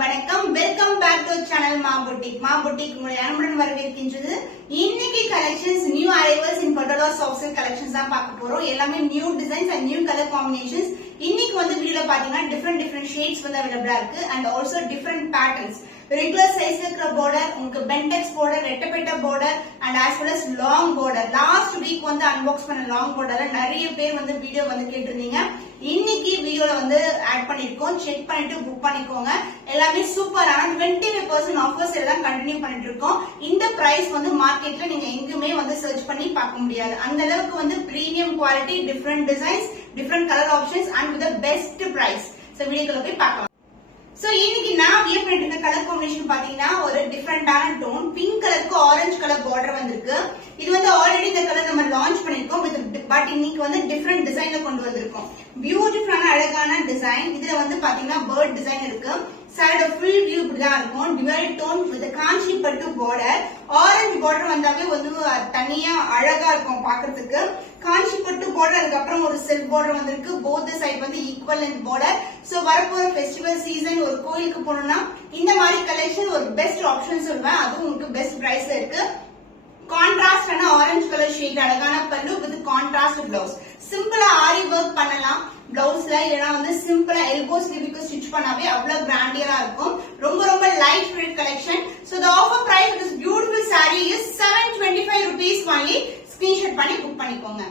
வணக்கம் welcome back to channel Maa boutique உங்களை அன்புடன் வரவேற்கின்றது. இன்னைக்கு collections new arrivals in patola soft silk collections தான் பார்க்க போறோம். எல்லாமே new designs and new colour combinations. இன்னைக்கு வீடியோல பாத்தீங்கன்னா டிஃபரெண்ட் ஷேட்ஸ் அவைலபிளா இருக்கு and also different patterns. Regular சைஸ்ல இருக்கிற பார்டர், உங்களுக்கு பென்டெக்ஸ் பார்டர், ரெட்டப்பட்ட border and as well as long border. Last week unbox பண்ண லாங் பார்டர்ல நிறைய பேர் வீடியோ கேட்டிருந்தீங்க. இன்னைக்கு வீடியோல ஆட் பண்ணிருக்கோம். செக் பண்ணிட்டு புக் பண்ணிக்கோங்க. எல்லாமே சூப்பரான 25% ஆஃபர்ஸ் எல்லாம் கண்டினியூ பண்ணிட்டு இருக்கோம். இந்த பிரைஸ் மார்க்கெட்ல நீங்க எங்குமே சர்ச் பண்ணி பார்க்க முடியாது. அந்த அளவுக்கு premium quality, different designs, different colour options and with best price. So வீடியோக்குள்ள போய் பார்க்கலாம். சோ இன்னைக்கு நான் வியர் பண்ணிட்டு இருக்க கலர் காம்பினேஷன் பாத்தீங்கன்னா ஒரு டிஃபரெண்டான டோன். பிங்க் கலருக்கு ஆரஞ்சு கலர் பார்டர் வந்திருக்கு. இது ஆல்ரெடி இந்த கலர் நம்ம லான்ச் பண்ணிருக்கோம். பட் இன்னைக்கு டிஃபரெண்ட் டிசைன்ல கொண்டு வந்திருக்கோம். பியூட்டிஃபுல்லான அழகான டிசைன். இதுல பாத்தீங்கன்னா பேர்ட் டிசைன் இருக்கு. சைடு ஃபுல் வியூ இப்படிதான் இருக்கும். டிவைட் டோன் வித் காஞ்சி பட்டு பார்டர். ஆரஞ்சு பார்டர் வந்தாவே தனியா அழகா இருக்கும் பாக்குறதுக்கு. காஞ்சி பட்டு பார்டர், அதுக்கப்புறம் ஒரு சில்க் பார்டர் வந்திருக்கு. Both side equal and border. So வரப்போற ஃபெஸ்டிவல் சீசன் ஒரு கோயிலுக்கு போனோம்னா இந்த மாதிரி கலெக்ஷன் ஒரு பெஸ்ட் ஆப்ஷன் சொல்லுவேன். அதுவும் உங்களுக்கு பெஸ்ட் பிரைஸ்ல இருக்கு. கான்ட்ராஸ்டான ஆரஞ்சு கலர் ஷேட், அழகான பல்லு வித் கான்ட்ராஸ்ட் பிளவுஸ். சிம்பிளா ஆரி ஒர்க் பண்ணலாம் பிளவுஸ்ல, இல்லனா சிம்பிளா எல்போ ஸ்லீவுக்கு ஸ்டிச் பண்ணாவே அவ்வளவு கிராண்டியரா இருக்கும். ரொம்ப light weight collection. So the offer price of this beautiful saree is 725 rupees only. Screenshot பண்ணி புக் பண்ணிக்கோங்க.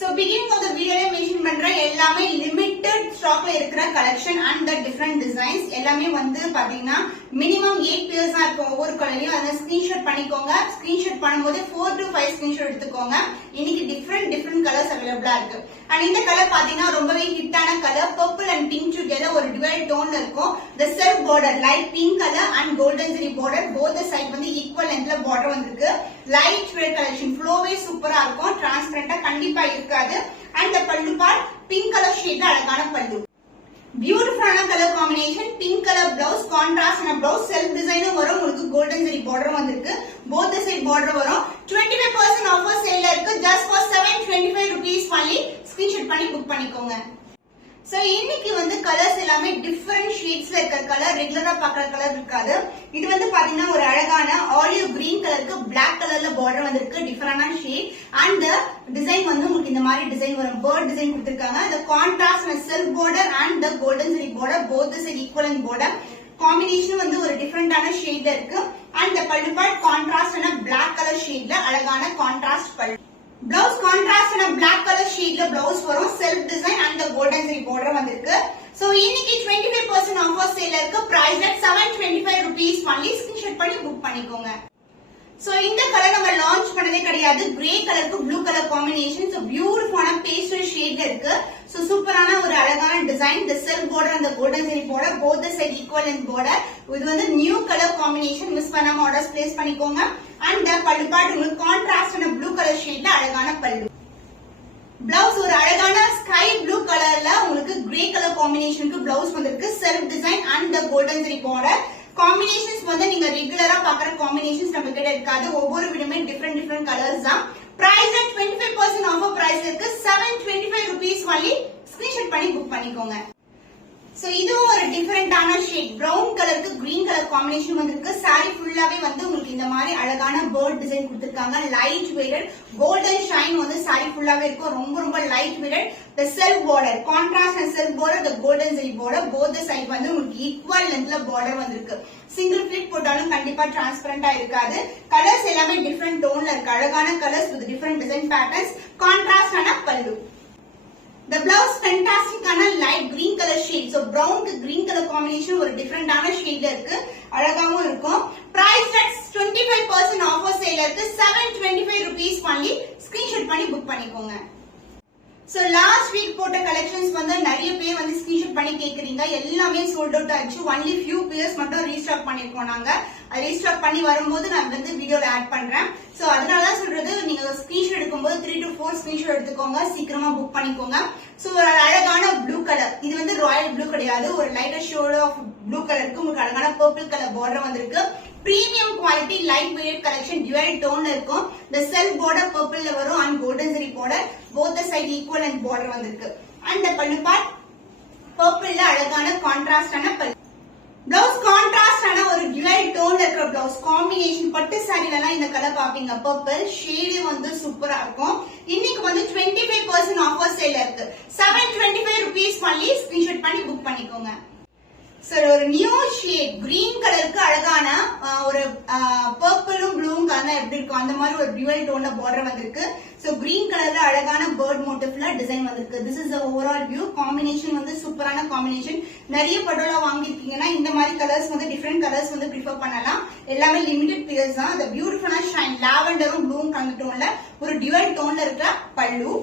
சோ பிகினிங் ஆஃப் தி வீடியோல மென்ஷன் பண்றேன், எல்லாமே லிமிட்டட் ஸ்டாக்ல இருக்கிற collection and the different designs. எல்லாமே பாத்தீங்கன்னா மினிமம் 8 pairs தான் இருக்கும் ஒவ்வொரு கலரையும். அத ஸ்கிரீன்ஷாட் பண்ணிக்கோங்க. ஸ்கிரீன்ஷாட் பண்ணும்போது 4 to 5 ஸ்கிரீன்ஷாட் எடுத்துக்கோங்க. இன்னைக்கு டிஃபரெண்ட் கலர்ஸ் அவைலபிளா இருக்கு. அண்ட் இந்த கலர் பாத்தீங்கன்னா ரொம்பவே ஹிட்டான colour. Purple and pink together ஒரு டிவைட் டோன்ல இருக்கும். The self border light pink colour and golden zari border. Both side equal லென்த்ல பார்டர் வந்திருக்கு. Light weight collection. ஃப்ளோவே சூப்பரா இருக்கும். டிரான்ஸ்பரண்டா கண்டிப்பா இருக்காது. அண்ட் தி பல்லு பார்ட் பிங்க் கலர் ஷேட்ல அழகான பல்லு. பியூட்டிஃபுல்லான colour combination. Pink colour blouse, contrast blouse, self டிசைனும் வரும். உங்களுக்கு கோல்டன் ஜெரி பார்டர் வந்திருக்கு. போத் சைடு பார்டர் வரும். 25% ஆஃபர் சேல்ல இருக்கு. Just for 725 rupees only. Screenshot பண்ணி புக் பண்ணிக்கோங்க. சோ இன்னைக்கு கலர்ஸ் எல்லாமே டிஃபரெண்ட் ஷேட்ஸ்ல இருக்க கலர். ரெகுலரா பாக்குற கலர் இருக்காது. இது பாத்தீங்கன்னா ஒரு அழகான ஆலிவ் கிரீன் கலருக்கு பிளாக் கலர்ல பார்டர் வந்திருக்கு. டிஃபரெண்டான ஷேட் அண்ட் டிசைன் உங்களுக்கு இந்த மாதிரி டிசைன் வரும். பேர்ட் டிசைன் கொடுத்திருக்காங்க. இந்த contrast self border and the golden zari border. Both side equal and border. Combination ஒரு டிஃபரெண்டான ஷேட்ல இருக்கு. அண்ட் பல்லு பார்ட் கான்ட்ராஸ்டான பிளாக் கலர் ஷேட்ல அழகான கான்ட்ராஸ்ட் பல்லு. பிளவுஸ் கான்ட்ராஸ்டான பிளாக் கலர் ஷேட்ல பிளவுஸ் வரும். Self design and golden zari border வந்திருக்கு. சோ இன்னைக்கு 25% ஆஃபர் சேல்ல இருக்கு. Price at 725 rupees only. Screenshot பண்ணி புக் பண்ணிக்கோங்க. சோ இந்த கலர் நம்ம லான்ச் பண்ணதே கிடையாது. கிரே கலருக்கு ப்ளூ கலர் காம்பினேஷன். சோ பியூட்டிஃபுல்லான பேஸ்டல் ஷேட்ல இருக்கு. சோ சூப்பரான ஒரு அழகான design. The self border and golden zari border. Both side equal and border. இது நியூ கலர் காம்பினேஷன். மிஸ் பண்ணாம ஆர்டர்ஸ் பிளேஸ் பண்ணிக்கோங்க. அண்ட் பல்லு பார்ட் உங்களுக்கு கான்ட்ராஸ்டான ப்ளூ கலர் ஷேட்ல அழகான பல்லு. பிளவுஸ் ஒரு அழகான ஸ்கை ப்ளூ கலர்ல உங்களுக்கு கிரே கலர் காம்பினேஷனுக்கு பிளவுஸ் வந்திருக்கு. Self design and golden zari border. Combinations நீங்க ரெகுலரா பாக்குற காம்பினேஷன்ஸ் நம்ம கிட்ட இருக்காது. ஒவ்வொரு விடமே டிஃபரெண்ட் கலர்ஸ் தான். பிரைஸ் அட் 25% ஆஃபர் பிரைஸ் இருக்கு. 725 rupees only. ஸ்கிரீன்ஷாட் பண்ணி புக் பண்ணிக்கோங்க. சோ இதுவும் ஒரு டிஃபரெண்டான ஷேட். பிரவுன் கலருக்கு கிரீன் கலர் காம்பினேஷன் வந்திருக்கு. சாரி ஃபுல்லாவே உங்களுக்கு இந்த மாதிரி அழகான பேர்ட் டிசைன் கொடுத்திருக்காங்க. Light weighted golden shine sari ஃபுல்லாவே இருக்கும். ரொம்ப light weighted. The self border contrast and self border, the golden zari border. Both side உங்களுக்கு ஈக்குவல் லென்த்ல பார்டர் வந்திருக்கு. சிங்கிள் ஃபிளிட் போட்டாலும் கண்டிப்பா டிரான்ஸ்பரண்டா இருக்காது. கலர்ஸ் எல்லாமே டிஃபரெண்ட் டோன்ல இருக்கு. அழகான colours with different design patterns. கான்ட்ராஸ்டான பல்லு. The blouse fantastic ஆன light green color shade. So brown to green color combination ஒரு டிஃபரெண்டான ஷேட்ல இருக்கு. அழகாவும் இருக்கும். Price at 25% ஆஃபர் சேல்ல இருக்கு. 725 rupees only. ஸ்கிரீன்ஷாட் பண்ணி புக் பண்ணிக்கோங்க. சோ லாஸ்ட் வீக் போட்ட கலெக்ஷன்ஸ் நிறைய பேர் ஸ்கிரீன்ஷாட் பண்ணி கேக்குறீங்க. எல்லாமே சோல்ட் அவுட் ஆச்சு. ஒன்லி ஃபியூ பேர்ஸ் மட்டும் ரீஸ்டாக் பண்ணிருக்கோம். நாங்க ரீஸ்டாக் பண்ணி வரும்போது நான் வீடியோல ஆட் பண்றேன். சோ அதனாலதான் சொல்றது, நீங்க ஸ்கிரீன்ஷாட் எடுக்கும்போது 3 to 4 ஸ்கிரீன்ஷாட் எடுத்துக்கோங்க. சீக்கிரமா புக் பண்ணிக்கோங்க. சோ ஒரு அழகான ப்ளூ கலர். இது ராயல் ப்ளூ கிடையாது. ஒரு லைட்டர் ஷேட் ஆஃப் ப்ளூ கலருக்கு உங்களுக்கு அழகான பர்பிள் கலர் பார்டர் வந்திருக்கு. Premium quality light weight collection. Divide டோன்ல இருக்கும். தி செல்ஃப் பார்டர் பர்பிள்ல வரும் and golden zari border. Both side equal and border வந்திருக்கு. அண்ட் பல்லு பார்ட் பர்பிள்ல அழகான கான்ட்ராஸ்டான பல்லு. பிளவுஸ் காம்பினேஷன் பட்டு சாரில எல்லாம் இந்த கலர் பாப்பீங்க பர்பிள் ஷேடு வந்து சூப்பரா இருக்கும். இன்னைக்கு வந்து 25% ஆஃபர் சேல் இருக்கு. 725 rupees only. ஸ்கிரீன்ஷாட் பண்ணி புக் பண்ணிக்கோங்க. சார் ஒரு நியூ ஷேட் கிரீன் கலருக்கு அழகான ஒரு பர்பிளும் ப்ளூவும் கலர் எப்படி இருக்கும் அந்த மாதிரி ஒரு டியூவல் டோன்ல பார்டர் வந்திருக்கு. சோ கிரீன் கலர்ல அழகான பேர்ட் மோட்டிவ்ல டிசைன் வந்திருக்கு. This is the overall view. Combination வந்து சூப்பரான காம்பினேஷன். நிறைய பட்டோலா வாங்கிருக்கீங்கன்னா இந்த மாதிரி கலர்ஸ் வந்து டிஃபரெண்ட் கலர்ஸ் வந்து ப்ரிஃபர் பண்ணலாம். எல்லாமே லிமிடெட் பீரியட்ஸ் தான். அந்த பியூட்டிஃபுல்லான ஷைன் லாவெண்டரும் ப்ளூவும் கலந்த டோன்ல ஒரு டியூவல் டோன்ல இருக்கிற பல்லு.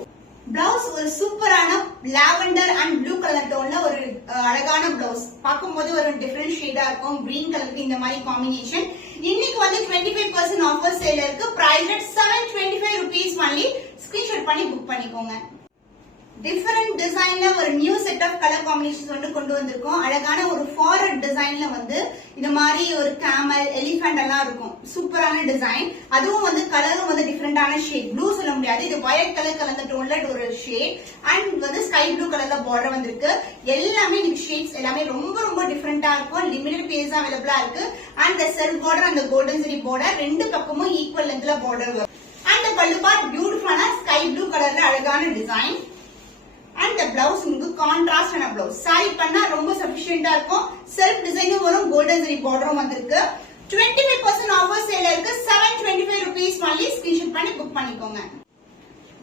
பிளவுஸ் ஒரு சூப்பரான லாவெண்டர் அண்ட் ப்ளூ கலர் டோன்ல ஒரு அழகான பிளவுஸ். பார்க்கும்போது ஒரு டிஃபரெண்ட் ஷேடா இருக்கும். கிரீன் கலருக்கு இந்த மாதிரி காம்பினேஷன். இன்னைக்கு வந்து 25% ஆஃபர் சேல் இருக்கு. Price at 725 rupees only. Screenshot பண்ணி புக் பண்ணிக்கோங்க. டிஃபரெண்ட் டிசைன்ல ஒரு new set of colour combinations வந்து கொண்டு வந்திருக்கோம். அழகான ஒரு ஃபாரட் டிசைன்ல வந்து இந்த மாதிரி ஒரு கேமல் எலிஃபண்ட் எல்லாம் இருக்கும். சூப்பரான டிசைன். அதுவும் வந்து கலரும் வந்து டிஃபரெண்டான ஷேட். ப்ளூ சொல்ல முடியாது, இது வயலட் கலர் கலந்த டோன்ல ஒரு ஷேட் அண்ட் வந்து ஸ்கை ப்ளூ கலர்ல பார்டர் வந்திருக்கு. எல்லாமே ஷேட்ஸ் எல்லாமே ரொம்ப ரொம்ப டிஃபரெண்டா இருக்கும். லிமிடெட் பீஸ் அவைலபிளா இருக்கு. அண்ட் செல்ஃப் பார்டர் அந்த கோல்டன் ஜரி பார்டர் ரெண்டு பக்கமும் ஈக்குவல் லென்த்ல பார்டர் வரும். அண்ட் பல்லு பார்ட் பியூட்டிஃபுல்லான ஸ்கை ப்ளூ கலர்ல அழகான டிசைன். அண்ட் the blouse உங்களுக்கு கான்ட்ராஸ்ட் ஆன blouse. சாரி பண்ணா ரொம்ப சஃபிஷியன்ட்டா இருக்கும். செல்ஃப் டிசைனும் வரும், கோல்டன் ஜரி பார்டரும் வந்திருக்கு. 25% ஆஃபர் சேல் இருக்கு. 725 rupees only. ஸ்கிரீன்ஷாட் பண்ணி புக் பண்ணிக்கோங்க.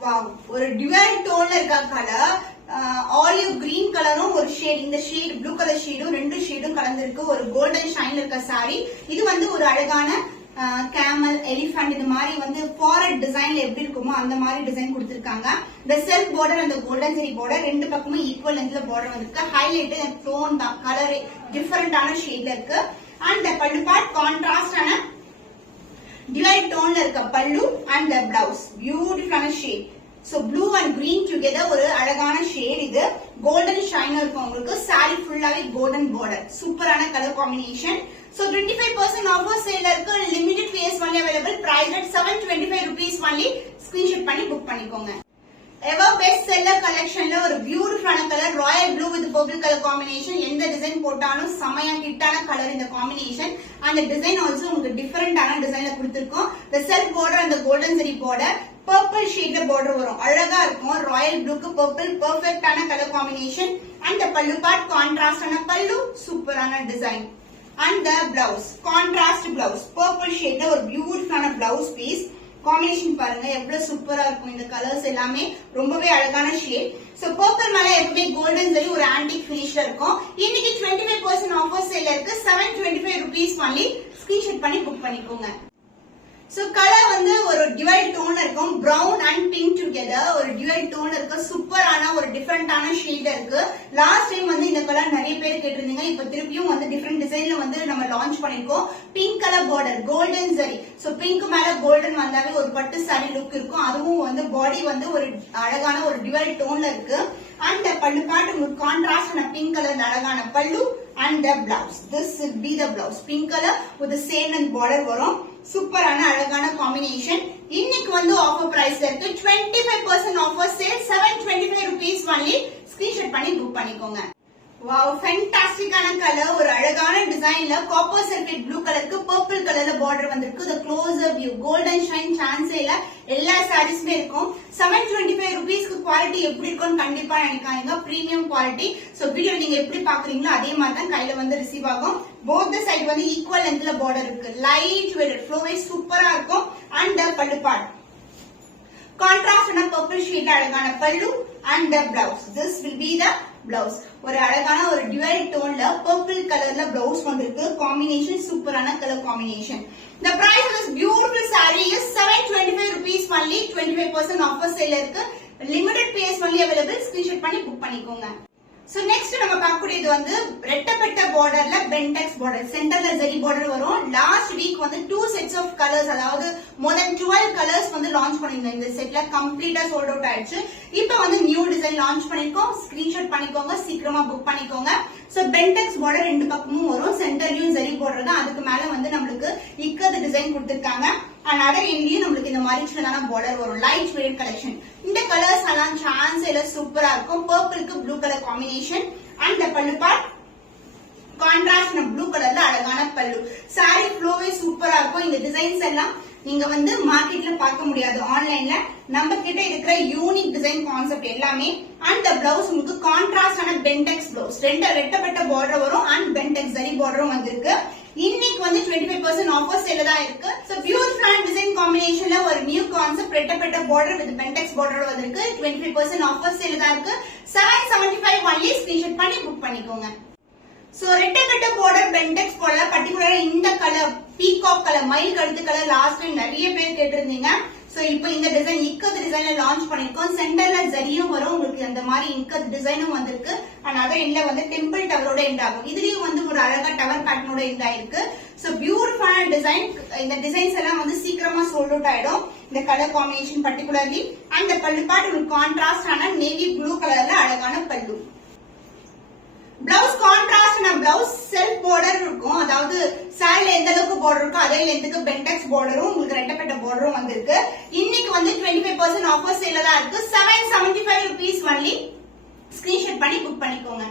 வாவ், ஒரு டியூவல் டோன்ல இருக்க கலர் ஆலிவ் கிரீன் கலரும் ஒரு ஷேட், இந்த ஷேட் ப்ளூ கலர் ஷேடும் ரெண்டு ஷேடும் கலந்திருக்கு. ஒரு கோல்டன் ஷைன் இருக்க சாரி. இது வந்து ஒரு அழகான கேமல் எலிஃபண்ட் இந்த மாதிரி வந்து ஃபாரட் டிசைன்ல எப்படி இருக்குமோ அந்த மாதிரி டிசைன் கொடுத்திருக்காங்க. இந்த செல்ஃப் பார்டர் அந்த கோல்டன் ஜரி பார்டர் ரெண்டு பக்கமும் ஈக்குவல் லென்த்ல பார்டர் வந்திருக்கு. ஹைலைட் டோன் தான், கலர் டிஃபரெண்டான ஷேட்ல இருக்கு. அண்ட் பல்லு பார்ட் கான்ட்ராஸ்டான டியூவல் டோன்ல இருக்க பல்லு அண்ட் பிளவுஸ் பியூட்டிஃபுல்லான shade. So blue and green together ஒரு அழகான ஷேட். இது கோல்டன் ஷைன் இருக்கும் உங்களுக்கு. சாரி ஃபுல்லாவே கோல்டன் பார்டர். சூப்பரான colour combination. So 25% offer sale இருக்கு. limited phase only available. Price at 725 rupees only. Screenshot பண்ணி book பண்ணிக்கோங்க. ever best seller collectionல ஒரு பியூட்டிஃபுல்லான colour Royal blue with purple colour combination. எந்த டிசைன் போட்டாலும் செமையா ஹிட்டான கலர் இந்த காம்பினேஷன். அந்த டிசைன் ஆல்சோ உங்களுக்கு டிஃபரெண்டான டிசைன்ல கொடுத்திருக்கோம். the self border and the golden zari border purple shade border வரும். அழகா இருக்கும். ராயல் ப்ளூக்கு பர்பிள் பெர்ஃபெக்ட்டான colour combination. and the pallu part contrast ஆன பல்லு சூப்பரான design. And the blouse contrast blouse purple shade ஒரு பியூட்டிஃபுல்லான blouse piece. காம்பினேஷன் பாருங்க எவ்வளவு சூப்பரா இருக்கும். இந்த கலர்ஸ் எல்லாமே ரொம்பவே அழகான ஷேட். சோ பர்பிள் மேல எப்பவுமே கோல்டன் ஜரி ஒரு ஆன்டிக் ஃபினிஷ்ல இருக்கும். இன்னைக்கு 25% ஆஃபர் சேல் இருக்கு. 725 rupees only. ஸ்கிரீன்ஷாட் பண்ணி புக் பண்ணிக்கோங்க. சோ கலர் வந்து ஒரு டிவைட் டோன் இருக்கும். பிரவுன் அண்ட் பிங்க் டுகெதர் ஒரு டிவைட் டோன் இருக்கு. சூப்பரான ஒரு டிஃபரெண்டான ஷேட் இருக்கு. லாஸ்ட் டைம் வந்து இந்த கலர் நிறைய பேர் கேட்டிருந்தீங்க. இப்ப திருப்பியும் வந்து டிஃபரெண்ட் டிசைன்ல வந்து நம்ம லான்ச் பண்ணிருக்கோம். Pink colour border golden zari. So pink மேல கோல்டன் வந்தாவே ஒரு பட்டு சாரி லுக் இருக்கும். அதுவும் வந்து பாடி வந்து ஒரு அழகான ஒரு டிவைட் டோன்ல இருக்கு. அண்ட் பல்லு பார்ட் உங்களுக்கு கான்ட்ராஸ்ட் ஆன பிங்க் கலர் அழகான பல்லு and the blouse. This will be the blouse. Pink color with the same and border வரும். சூப்பரான அழகான காம்பினேஷன். இன்னைக்கு வந்து ஆஃபர் பிரைஸ்ல இருக்கு. 25% offer sale 725 rupees only. Screenshot பண்ணி புக் பண்ணிக்கோங்க. வாவ், ஃபேண்டாஸ்டிக்கான கலர் ஒரு அழகான டிசைன்ல காப்பர் சல்ஃபேட் ப்ளூ கலருக்கு பர்பிள் கலர்ல பார்டர் வந்திருக்கு. the closer view golden shine chance இல்ல. எல்லா சாரீஸ்மே இருக்கும். 725 rupeesக்கு குவாலிட்டி எப்படி இருக்கும்னு கண்டிப்பா நினைக்காதீங்க. Premium quality. சோ வீடியோ நீங்க எப்படி பாக்குறீங்களோ அதே மாதிரி தான் கையில வந்து ரிசீவ் ஆகும். போத் தி சைடு வந்து ஈக்குவல் லென்த்ல பார்டர் இருக்கு. லைட் வெயிட் ஃப்ளோவே சூப்பரா இருக்கும். அண்ட் பல்லு பார்ட் கான்ட்ராஸ்ட் ஆன பர்பிள் ஷேட் அழகான பல்லு and blouse. This will be the blouse. ஒரு அழகான ஒரு டிவைட் டோன்ல பர்பிள் கலர்ல பிளவுஸ் வந்திருக்கு. காம்பினேஷன் சூப்பரான colour combination. The price of this beautiful saree is 725 rupees only. 25% offer sale இருக்கு. limited pace only available. screenshot பண்ணி புக் பண்ணிக்கோங்க. So next நம்ம பார்க்கக்கூடியது வந்து ரெட்டப்பட்ட பார்டர்ல பென்டெக்ஸ் பார்டர். சென்டர்ல ஜரி பார்டர் வரும். லாஸ்ட் வீக் வந்து 2 sets of colors அதாவது more than 12 colors வந்து லான்ச் பண்ணிருந்தோம். இந்த செட்ல கம்ப்ளீட்டா சோல்ட் அவுட் ஆயிடுச்சு. இப்போ வந்து நியூ டிசைன் லான்ச் பண்ணிருக்கோம். ஸ்கிரீன்ஷாட் பண்ணிக்கோங்க. சீக்கிரமா புக் பண்ணிக்கோங்க. சோ பென்டெக்ஸ் பார்டர் ரெண்டு பக்கமும் வரும். சென்டர்லயும் ஜரி பார்டர் தான். அதுக்கு மேல வந்து நம்மளுக்கு இக்கது டிசைன் கொடுத்திருக்காங்க. அண்ட் அதர் எண்ட்லயும் நம்மளுக்கு இந்த மாதிரி சின்னதான பார்டர் வரும். Light weight collection. இந்த கலர்ஸ் எல்லாம் சான்ஸ் இல்ல சூப்பரா இருக்கும். பர்பிள்க்கு blue colour combination. And pallu part contrast blue கலர்ல அழகான பல்லு. சாரி ஃப்ளோவே சூப்பர் சூப்பரா இருக்கும். இந்த டிசைன்ஸ் எல்லாம் நீங்க வந்து மார்க்கெட்ல பார்க்க முடியாது, ஆன்லைன்ல நம்ம கிட்ட இருக்கிற யூனிக் டிசைன் கான்செப்ட் எல்லாமே. அண்ட் பிளவுஸ் உங்களுக்கு கான்ட்ராஸ்டான பென்டெக்ஸ் பிளவுஸ், ரெட்டப்பட்ட பார்டர் வரும் அண்ட் பென்டெக்ஸ் ஜரி பார்டரும் வந்திருக்கு. இன்னைக்கு வந்து 25% ஆஃபர் சேல தான் இருக்கு. சோ பியூட்டிஃபுல் டிசைன் காம்பினேஷன்ல ஒரு நியூ கான்செப்ட் ரெட்டப்பட்ட பார்டர் வித் பென்டெக்ஸ் பார்டர் வந்திருக்கு. 25% ஆஃபர் சேல தான் இருக்கு. 775 ஒன்லி. ஸ்கிரீன்ஷாட் பண்ணி புக் பண்ணிக்கோங்க. சோ ரெட்டப்பட்ட பார்டர் பென்டெக்ஸ் பார்டர் பர்టిక్యులரா இந்த கலர் பீகாக் கலர், மயில் கழுத்து கலர் லாஸ்ட் டைம் நிறைய பேர் கேட்டிருந்தீங்க. சோ இப்போ இந்த டிசைன் இக்கத் டிசைன்ல லான்ச் பண்ணிருக்கோம். சென்டர்ல ஜரியும் வரும் உங்களுக்கு, அந்த மாதிரி இக்கத் டிசைனும் வந்திருக்கு. அண்ட் அதர் எண்ட்ல வந்து டெம்பிள் டவரோட எண்ட் ஆகும். இதுலயும் வந்து ஒரு அழகா டவர் பேட்டர்னோட எண்ட் ஆயிருக்கு. சோ பியூட்டிஃபுல்லான டிசைன். இந்த டிசைன்ஸ் எல்லாம் வந்து சீக்கிரமா சோல்ட் அவுட் ஆயிடும், இந்த colour combination particularly. And pallu part ஒரு கான்ட்ராஸ்ட் ஆன நேவி ப்ளூ கலர்ல அழகான பல்லு. Blouse contrast blouse self border இருக்கும், அதாவது சாரில எந்த அளவுக்கு பார்டர் இருக்கோ அதே லென்த்துக்கு பென்டெக்ஸ் பார்டரும் உங்களுக்கு ரெட்டப்பட்ட பார்டரும் வந்திருக்கு. இன்னைக்கு வந்து 25% ஆஃபர் சேல தான் இருக்கு. 775 rupees ஒன்லி. ஸ்கிரீன்ஷாட் பண்ணி புக் பண்ணிக்கோங்க.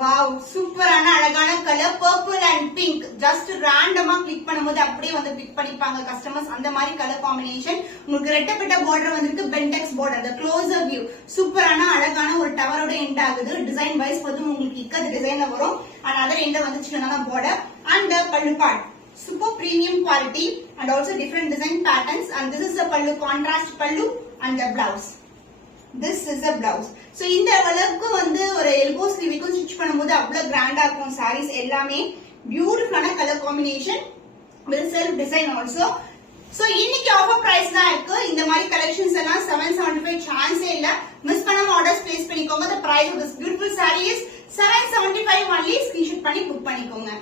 வாவ், சூப்பரான அழகான colour purple and pink. Just ரேண்டமா கிளிக் பண்ணும்போது அப்படியே வந்து பிக் பண்ணிப்பாங்க கஸ்டமர்ஸ், அந்த மாதிரி கலர் காம்பினேஷன். உங்களுக்கு ரெட்டப்பட்ட பார்டர் வந்திருக்கு, பென்டெக்ஸ் பார்டர், the closer view. சூப்பரான அழகான ஒரு டவரோட எண்ட் ஆகுது. டிசைன் வைஸ் வந்து உங்களுக்கு இக்கத் டிசைன்ல வரும். அண்ட் அதர் எண்ட்ல வந்து சின்னதான border and pallu part. Super premium quality and also different design patterns. And this is the pallu, contrast pallu and the blouse. This is a blouse. So இந்த அளவுக்கு வந்து ஒரு எல்போ ஸ்லீவுக்கு ஸ்டிட்ச் பண்ணும்போது அவ்வளவு கிராண்டா இருக்கும் sarees எல்லாமே. பியூட்டிஃபுல்லான colour combination with self design also. So இன்னைக்கு ஆஃபர் பிரைஸ் தான் இருக்கு. இந்த மாதிரி கலெக்ஷன்ஸ் எல்லாம் 775 சான்ஸே இல்ல. மிஸ் பண்ணாம ஆர்டர்ஸ் பிளேஸ் பண்ணிக்கோங்க. The price of this beautiful saree is 775 only. Screenshot பண்ணி புக் பண்ணிக்கோங்க.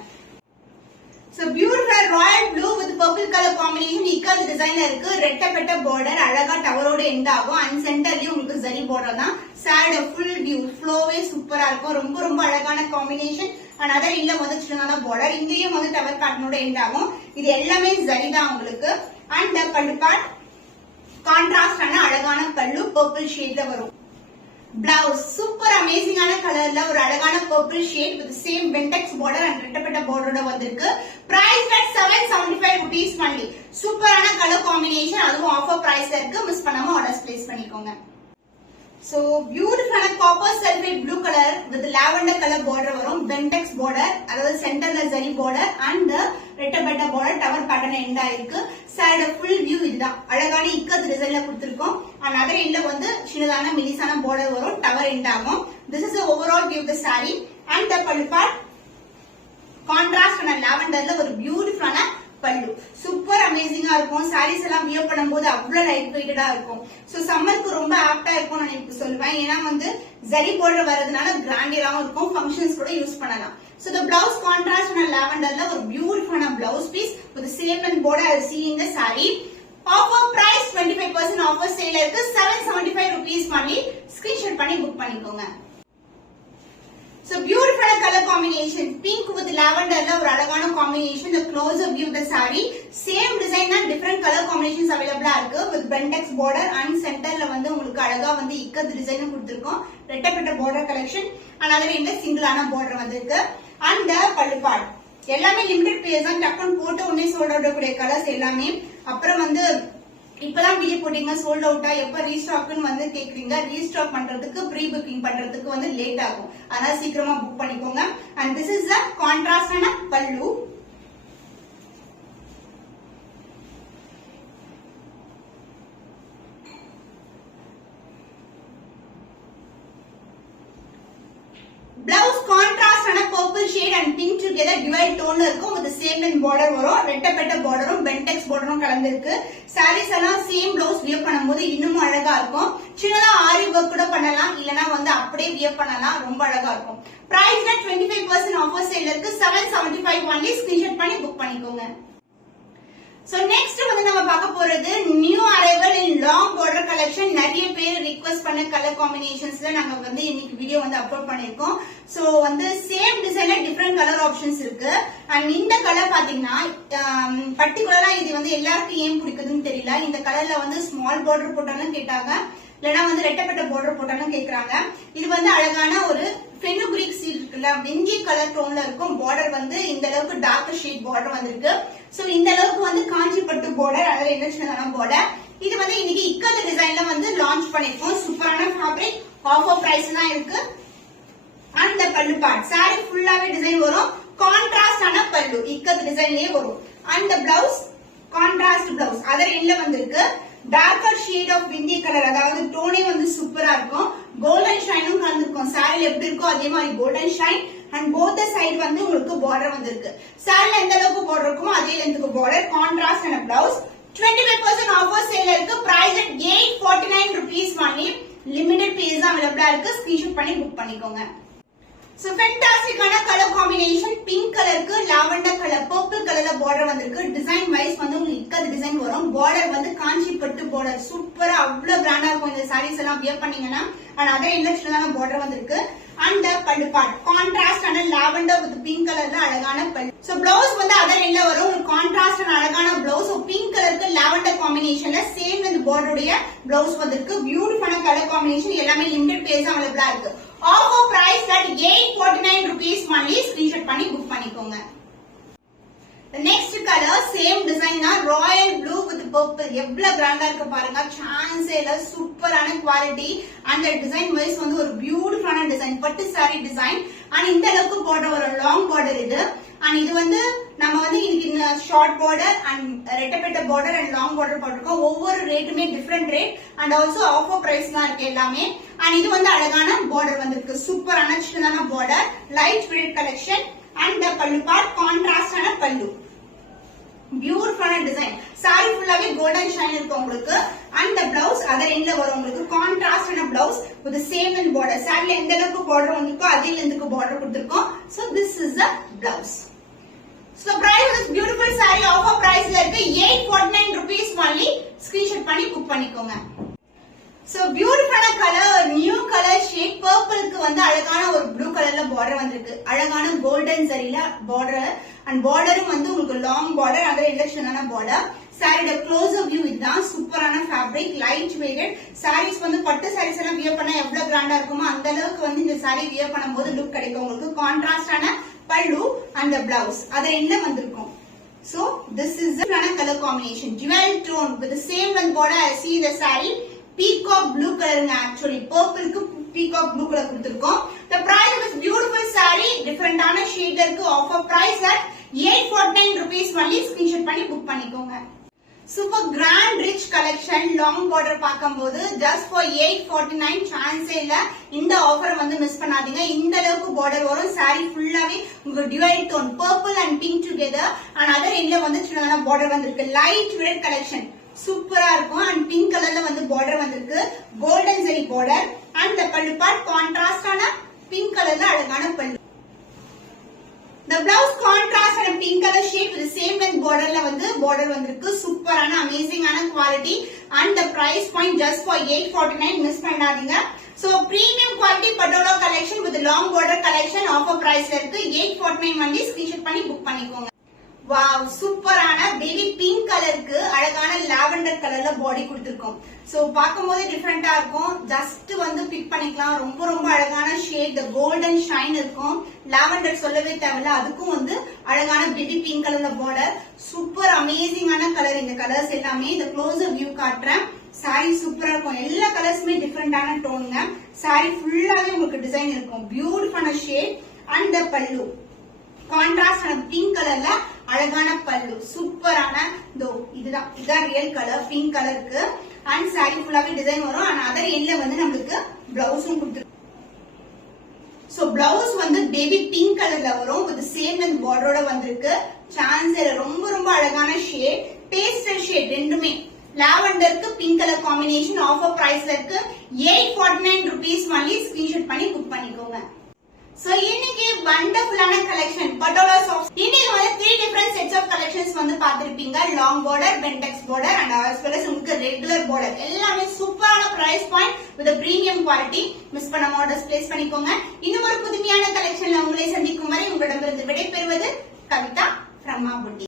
So beautiful royal blue with purple color combination equal டிசைன்ல இருக்கு. ரெட்டப்பட்ட பார்டர் அழகா டவரோட எண்ட் ஆகும். அண்ட் சென்டர்லயும் உங்களுக்கு ஜரி பார்டர் தான். சாரியோட ஃபுல் வியூ ஃப்ளோவே சூப்பரா இருக்கும். ரொம்ப ரொம்ப அழகான காம்பினேஷன். அண்ட் அதர் இல்ல வந்து சின்னதான பார்டர், இங்கேயும் வந்து டவர் பேட்டர்னோட எண்ட் ஆகும். இது எல்லாமே ஜரி தான் உங்களுக்கு. அண்ட் பல்லு பார்ட் கான்ட்ராஸ்டான அழகான பல்லு பர்பிள் ஷேட்ல வரும். பிளவுஸ் சூப்பர் அமேசிங்கான கலர்ல ஒரு அழகான பர்பிள் ஷேட் வித் சேம் பென்டெக்ஸ் பார்டர் அண்ட் ரெட்டப்பட்ட பார்டரோட வந்திருக்கு. Price at 775 rupees only. சூப்பரான கலர் காம்பினேஷன், அதுவும் ஆஃபர் பிரைஸ்ல இருக்கு. மிஸ் பண்ணாம ஆர்டர்ஸ் பிளேஸ் பண்ணிக்கோங்க. So beautiful copper sulphate blue color with lavender color border வரும். bentex border, அதாவது சென்டர்ல zari border and ரெட்டப்பட்ட border tower pattern end ஆயிருக்கு. சாரியோட ஃபுல் வியூ இதுதான். அழகான இக்கத் டிசைன்ல கொடுத்திருக்கோம். and other end வந்து சின்னதான மெலிசான border வரும், டவர் எண்ட் ஆகும். This is the overall view of the saree. and the pallu part contrast and lavenderல ஒரு பியூட்டிஃபுல்லான பல்லு. சூப்பர் அமேசிங்கா இருக்கும். சாரீஸ் எல்லாம் வியர் பண்ணும்போது அவ்வளவு லைட் வெயிட்டடா இருக்கும். சோ சம்மருக்கு ரொம்ப ஆப்டா இருக்கும் நான் இப்ப சொல்லுவேன். ஏன்னா வந்து ஜரி border வரதுனால கிராண்டியராவும் இருக்கும். ஃபங்க்ஷன்ஸ் கூட யூஸ் பண்ணலாம். So the blouse contrast and lavenderல ஒரு பியூட்டிஃபுல்லான blouse piece with the same and border as seen in the saree. Offer price 25% offer sale இருக்கு. 775 rupees only. Screenshot பண்ணி புக் பண்ணிக்கோங்க. So beautiful color combination, pink with lavender ஒரு அழகான combination. The closer view of the saree, same design and different color combinations available இருக்கு. with bentex border and centerல வந்து உங்களுக்கு அழகா வந்து இக்கத் டிசைன் கொடுத்திருக்கோம். ரெட்டப்பட்ட border collection and அதே இந்த சிங்கிளான border வந்திருக்கு. and the pallu part எல்லாமே லிமிடெட் பீஸ் தான். டக்குன்னு போட்டு உடனே சோல்ட் அவுட் ஆகக்கூடிய கலர்ஸ் எல்லாமே. அப்புறம் வந்து இப்பதான் வீடியோ போட்டீங்க சோல்ட் அவுட்டா எப்ப ரீஸ்டாக்னு வந்து கேக்குறீங்க. ரீஸ்டாக் பண்றதுக்கு ப்ரீ புக்கிங் பண்றதுக்கு வந்து லேட் ஆகும். அதனால சீக்கிரமா புக் பண்ணிக்கோங்க. அண்ட் திஸ் இஸ் த கான்ட்ராஸ்டான பல்லு. பிளவுஸ் கான்ட்ராஸ்ட் ஆன purple shade and pink together divide டோன்ல இருக்கும். with the same line border வரும். ரெட்டப்பட்ட பார்டரும் பென்டெக்ஸ் பார்டரும் கலந்திருக்கு. சாரீஸ் எல்லாம் சேம் பிளவுஸ் வியர் பண்ணும்போது இன்னும் அழகா இருக்கும். சின்னதா ஆரி ஒர்க் கூட பண்ணலாம், இல்லனா வந்து அப்படியே வியர் பண்ணலாம். ரொம்ப அழகா இருக்கும். பிரைஸ்ல 25% ஆஃபர் சேல் இருக்கு. 775 only. ஸ்கிரீன்ஷாட் பண்ணி புக் பண்ணிக்கோங்க. So next வந்து நம்ம பார்க்க போறது நியூ அரைவல் இன் லாங் border collection. நிறைய பேர் ரிக்வெஸ்ட் பண்ண கலர் காம்பினேஷன்ஸ்ல நாங்க வந்து இன்னைக்கு வீடியோ வந்து அப்லோட் பண்ணிருக்கோம். சோ வந்து சேம் டிசைன்ல டிஃபரெண்ட் கலர் ஆப்ஷன்ஸ் இருக்கு. அண்ட் இந்த கலர் பாத்தீங்கன்னா பர்டிகுலரா இது வந்து எல்லாருக்கும் ஏன் பிடிக்குதுன்னு தெரியல. இந்த கலர்ல வந்து ஸ்மால் border போட்டாலும் கேட்டாங்க, இல்லனா வந்து ரெட்டப்பட்ட border போட்டாலும் கேக்குறாங்க. இது வந்து அழகான ஒரு ஃபெனுக்ரிக் சீல் இருக்குல்ல, வெங்கி கலர் டோன்ல இருக்கும். பார்டர் வந்து இந்த அளவுக்கு டார்க் ஷேட் பார்டர் வந்திருக்கு. சோ இந்த அளவுக்கு வந்து காஞ்சிப்பட்டு border அதுல இன்டர்நேஷனலான border. இது வந்து இன்னைக்கு இக்கத் டிசைன்ல வந்து லான்ச் பண்ணிருக்கோம். சூப்பரான ஃபேப்ரிக், ஆஃபர் பிரைஸ் தான் இருக்கு. அந்த பல்லு பார்ட் saree ஃபுல்லாவே டிசைன் வரும். கான்ட்ராஸ்ட் ஆன பல்லு இக்கத் டிசைன்லயே வரும். அந்த பிளவுஸ் கான்ட்ராஸ்ட் பிளவுஸ் அதர் எண்ட்ல வந்திருக்கு. டார்க்கர் ஷேட் ஆஃப் விந்தி கலர், அதாவது டோனே வந்து சூப்பரா இருக்கும். கோல்டன் ஷைனும் கலந்துருக்கும். சாரில எப்படி இருக்கோ அதே மாதிரி golden shine. And both side வந்து உங்களுக்கு பார்டர் வந்திருக்கு. சாரில எந்த அளவுக்கு பார்டர் இருக்குமோ அதே லென்த்துக்கு பார்டர். கான்ட்ராஸ்ட் ஆன பிளவுஸ். 25% ஆஃபர் சேல் இருக்கு. Price at 849 rupees only. Limited piece தான் அவைலபிளா இருக்கு. ஸ்கிரீன்ஷாட் பண்ணி புக் பண்ணிக்கோங்க. So fantastic colour combination. Pink கலருக்கு லாவெண்டர் கலர், பர்பிள் கலர்ல பார்டர் வந்திருக்கு. டிசைன் வைஸ் வந்து உங்களுக்கு இக்கத் டிசைன் வரும். பார்டர் வந்து காஞ்சிப்பட்டு பார்டர் சூப்பரா அவ்வளவு கிராண்டா இருக்கும். இந்த சாரீஸ் எல்லாம் வியர் பண்ணீங்கன்னா அண்ட் அதே இன்டர்நேஷனலான பார்டர் வந்திருக்கு. அந்த பல்லு பார்ட் கான்ட்ராஸ்ட் ஆன லாவெண்டர் வித் பிங்க் கலர்ல அழகான பல்லு. சோ பிளவுஸ் வந்து அதர் எண்ட்ல வரும். உங்களுக்கு கான்ட்ராஸ்ட் ஆன அழகான பிளவுஸ். பிங்க் கலருக்கு லாவெண்டர் காம்பினேஷன்ல சேம் இந்த பார்டருடைய பிளவுஸ் வந்திருக்கு. Beautiful colour combination. எல்லாமே லிமிடெட் பேஸ் அவைலபிளா இருக்கு. Offer price at 849 rupees only. Screenshot பண்ணி புக் பண்ணிக்கோங்க. The next color same design தான். Royal blue with purple. எவ்வளவு கிராண்டா இருக்கு பாருங்க. சான்ஸே இல்ல. சூப்பரான குவாலிட்டி. அந்த டிசைன் வைஸ் வந்து ஒரு பியூட்டிஃபுல்லான டிசைன். பட்டு சாரி டிசைன். அண்ட் இந்த அளவுக்கு பார்டர் ஒரு லாங் பார்டர் இது. அண்ட் இது வந்து நம்ம வந்து இன்னைக்கு ஷார்ட் பார்டர் அண்ட் ரெட்டப்பட்ட பார்டர் அண்ட் லாங் பார்டர் போட்டிருக்கோம். ஒவ்வொரு ரேட்டுமே different rate and also offer price தான் இருக்கு எல்லாமே. அண்ட் இது வந்து அழகான பார்டர் வந்திருக்கு. சூப்பரான சின்னதான border. Light weight collection. And pallu part contrast ஆன பல்லு. பியூட்டிஃபுல்லான டிசைன். சாரி ஃபுல்லாவே கோல்டன் ஷைன் இருக்கு உங்களுக்கு. அண்ட் பிளவுஸ் அதர் எண்ட்ல வரும் உங்களுக்கு. கான்ட்ராஸ்ட் ஆன blouse with same in border. சாரில எந்த அளவுக்கு பார்டர் வந்திருக்கோ அதே லென்த்துக்கு பார்டர் கொடுத்திருக்கோம். So this is the blouse. So price of this beautiful saree offer price ல இருக்கு 849 rupees only. ஸ்கிரீன்ஷாட் பண்ணி புக் பண்ணிக்கோங்க. So beautiful color, new color shade. Purple க்கு வந்து அழகான ஒரு blue கலர்ல border வந்திருக்கு. அழகான golden சரியில border and borderம் வந்து உங்களுக்கு long border அதே இலக்ஷனான border. சாரியோட க்ளோஸ் வியூ இதுதான். சூப்பரான ஃபேப்ரிக், லைட் வெயிட்டட். சாரீஸ் வந்து பட்டு சாரீஸ் எல்லாம் வியர் பண்ணா எவ்வளவு கிராண்டா இருக்குமோ அந்த அளவுக்கு வந்து இந்த சாரி வியர் பண்ணும்போது லுக் கிடைக்கும் உங்களுக்கு. கான்ட்ராஸ்டான பல்லு and the blouse அத என்ன வந்திருக்கும். So this is the color combination, dual tone with the same one border. I see the saree peacock blue color. Actually purple க்கு peacock blue color கொடுத்திருக்கோம். The price of this beautiful saree different ஆன ஷேட்ல இருக்கு. offer price at 849 rupees only. Screenshot பண்ணி book பண்ணிக்கோங்க. Super grand rich collection. Long border பாக்கும்போது just for 849 சான்ஸே இல்ல. இந்த ஆஃபர் வந்து மிஸ் பண்ணாதீங்க. இந்த அளவுக்கு border வரும். saree ஃபுல்லாவே உங்க dual tone purple and pink together and other எண்ட்ல வந்து சின்னதான border வந்திருக்கு. light red collection சூப்பரா இருக்கும். and pink கலர்ல வந்து border வந்திருக்கு. golden zari border and the பல்லு பார்ட் கான்ட்ராஸ்ட் ஆன pink கலர்ல அழகான பல்லு. The blouse contrast and pink color shade with the same length border la வந்து border வந்திருக்கு. சூப்பரான அமேசிங் ஆன quality and the price point just for 849. Miss பண்ணாதீங்க. So premium quality patola collection with long border collection offer price ல இருக்கு. 849 only. Screenshot பண்ணி book பண்ணிக்கோங்க. Wow, சூப்பரான பேபி பிங்க் கலருக்கு அழகான லாவெண்டர் கலர்ல பாடி கொடுத்திருக்கோம். சோ பாக்கும்போது டிஃபரெண்டா இருக்கும். ஜஸ்ட் வந்து பிக் பண்ணிக்கலாம். ரொம்ப ரொம்ப அழகான ஷேட். தி கோல்டன் ஷைன் இருக்கும். லாவெண்டர் சொல்லவே தேவையில்ல. அதுக்கும் வந்து அழகான பேபி பிங்க் கலர்ல பார்டர். சூப்பர் அமேசிங்கான கலர். இந்த கலர்ஸ் எல்லாமே இந்த க்ளோஸ் வியூ காட்டுறேன். சாரி சூப்பரா இருக்கும். எல்லா கலர்ஸுமே டிஃபரெண்டான டோனுங்க. சாரி ஃபுல்லாவே உங்களுக்கு டிசைன் இருக்கும். பியூட்டிஃபுல்லான ஷேட் அண்ட் தி பல்லு கான்ட்ராஸ்ட் ஆன பிங்க் கலர்ல அழகான பல்லு. சூப்பரான இதுதான் ரியல் கலர் பிங்க் கலருக்கு. அண்ட் சாரி ஃபுல்லாவே டிசைன் வரும். ஆனா அதர் எண்ட்ல வந்து நம்மளுக்கு பிளவுஸும் கொடுத்துருக்கு. சோ பிளவுஸ் வந்து பேபி பிங்க் கலர்ல வரும். வித் சேம் லென்த் பார்டரோட வந்திருக்கு. சான்ஸ் ரொம்ப ரொம்ப அழகான ஷேட். பேஸ்டல் ஷேட் ரெண்டுமே. லாவெண்டருக்கு பிங்க் கலர் காம்பினேஷன் ஆஃபர் பிரைஸ்ல இருக்கு. 849 rupees only. ஸ்கிரீன்ஷாட் பண்ணி புக் பண்ணிக்கோங்க. So இன்னைக்கு வண்டர்ஃபுல்லான கலெக்ஷன் பட்டோலா சாஃப்ட். இன்னைக்கு வந்து 3 டிஃபரண்ட் செட்ஸ் ஆஃப் கலெக்ஷன்ஸ் வந்து பாத்திருப்பீங்க. Long border, பென்டெக்ஸ் border and as well as உங்களுக்கு ரெகுலர் பார்டர். எல்லாமே சூப்பரான price point with premium quality. Miss பண்ணாம ஆர்டர்ஸ் பிளேஸ் பண்ணிக்கோங்க. இன்னும் ஒரு புதுமையான கலெக்ஷன்ல உங்களை சந்திக்கும் வரை உங்களிடமிருந்து விடைபெறுவது கவிதா from மாம்புட்டி.